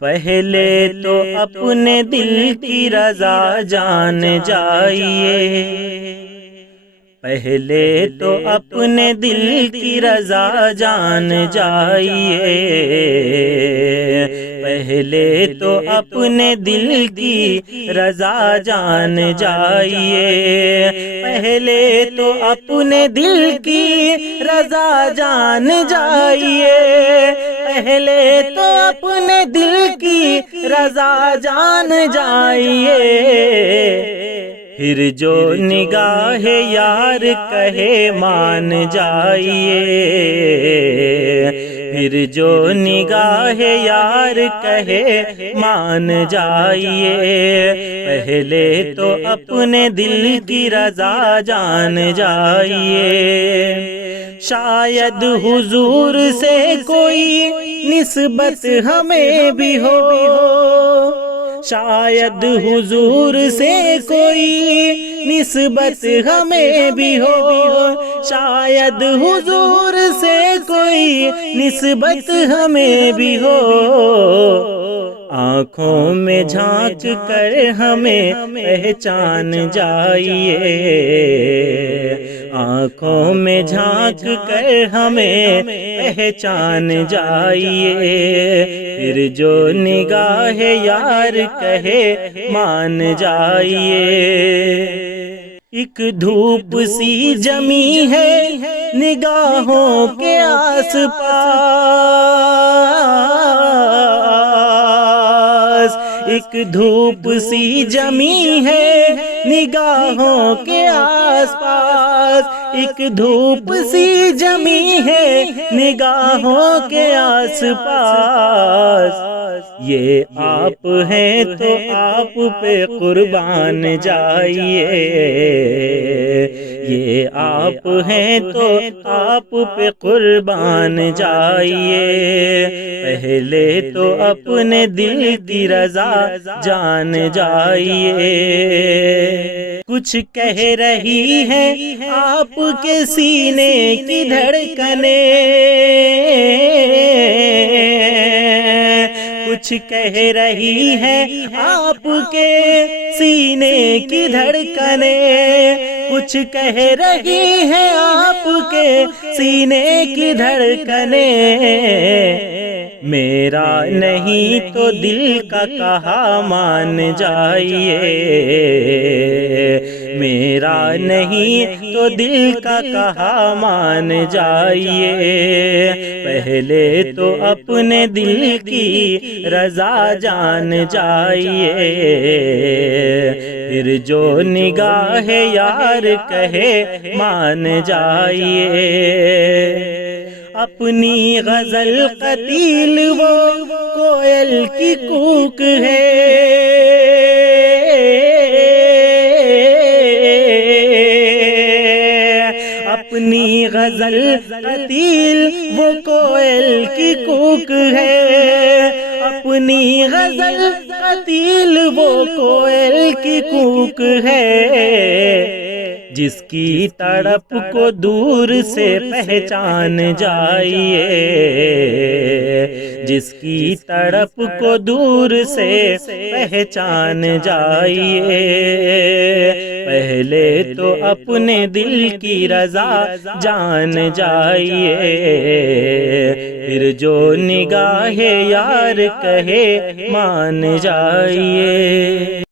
پہلے تو اپنے دل کی رضا جان جائیے، پہلے تو اپنے دل کی رضا جان جائیے، پہلے تو اپنے دل کی رضا جان جائیے، پہلے تو اپنے دل کی رضا جان جائیے، پہلے تو اپنے دل کی رضا جان جائیے، پھر جو نگاہ یار کہے مان جائیے، پھر جو نگاہ یار کہے مان جائیے، پہلے تو اپنے دل کی رضا جان جائیے۔ شاید حضور سے کوئی نسبت ہمیں بھی ہو، شاید حضور سے کوئی نسبت ہمیں بھی ہو، شاید حضور سے کوئی نسبت ہمیں بھی ہو، آنکھوں میں جھانک کر ہمیں پہچان جائیے، آنکھوں میں جھانک کر ہمیں پہچان جائیے، پھر جو نگاہ یار کہے مان جائیے۔ ایک دھوپ سی جمی ہے نگاہوں کے آس پاس، ایک دھوپ سی جمی ہے نگاہوں کے آس پاس، ایک دھوپ سی جمی ہے نگاہوں کے آس پاس، یہ آپ ہیں تو آپ پہ قربان جائیے، یہ آپ ہیں تو آپ پہ قربان جائیے، پہلے تو اپنے دل کی رضا جان جائیے۔ کچھ کہہ رہی ہے آپ کے سینے کی دھڑکنیں، کچھ کہہ رہی ہے آپ کے سینے کی دھڑکنیں، کچھ کہہ رہی ہے آپ کے سینے کی دھڑکنیں، میرا نہیں تو دل کا کہا مان جائیے، میرا نہیں تو دل کا کہا مان جائیے، پہلے تو اپنے دل کی رضا جان جائیے، پھر جو نگاہ یار کہے مان جائیے۔ اپنی غزل قتیل وہ کوئل کی کوک ہے، اپنی غزل قتیل وہ کوئل کی کوک ہے، اپنی غزل قتیل وہ کوئل کی کوک ہے، جس کی تڑپ کو دور سے پہچان جائیے، جس کی تڑپ کو دور سے پہچان جائیے، پہلے تو اپنے دل کی رضا جان جائیے، پھر جو نگاہ یار کہے مان جائیے۔